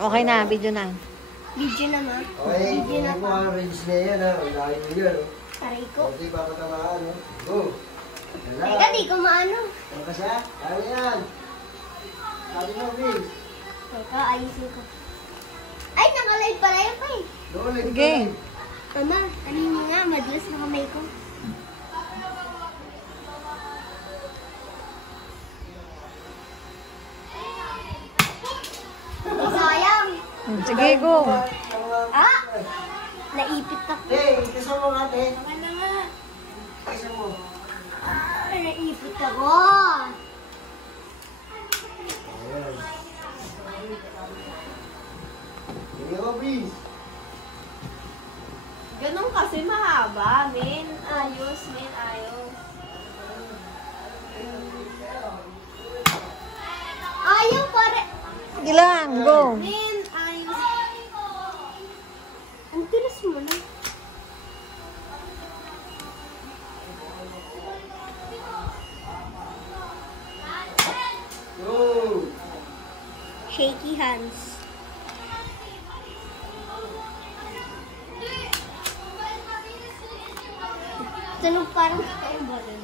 Okay na, video na. Video na, ma. Okay, Video na mo pa. ang range na yan, ha? Ang layo mo yan, Aray ko. Hindi pa matamaan, no? Go! Teka, di ko maano. Ano ka siya? Kaya yan! Sabi mo, Vince. Teka, ayusin ko. Ay, nakalive pala yan pa eh. Doon, Sige. Tama, alin mo nga, madulas na kamay ko. Sayang. Sige, go. Ah! Naipit ako. Hey, isa mo nga, te. Tama na nga. Isa mo. Ah, naipit ako. Ayan. Sige mo, Vince. Ganun kasi mahaba, men. Ayos, men. Ayos. Ayaw pare. Sige lang, go. Men, ayos. Ang tilas mo na. Go! Shaky hands. Tunog parang totoong balon.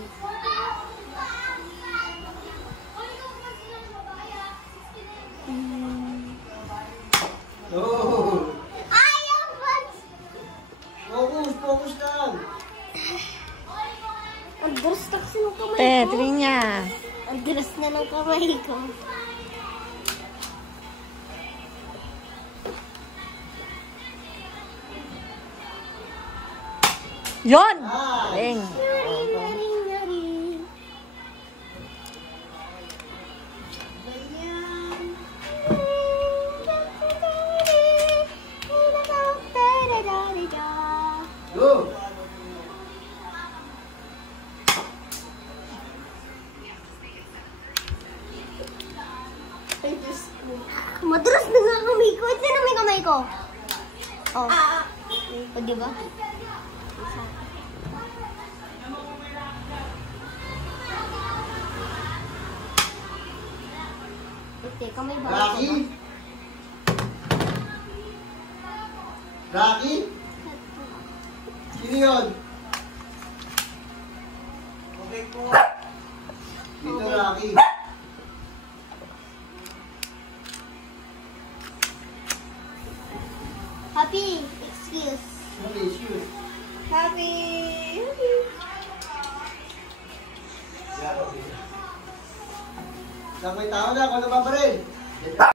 Go! Ayaw, Vance! Focus, focus lang. Ang duras na kasi ng kamay Te, ko. tingin niya. Ang duras na ng kamay ko. Yon! Ah! Galing. Go! Madulas na nga kamay ko. Ito na may kamay ko. Oh. O, diba? Teka, may bago Rocky? ba? Rocky? Sino yun? Okay po. Dito, Rocky. Happy, excuse. Okay, shoot. Happy! Isang may tao na, kung ano pa rin.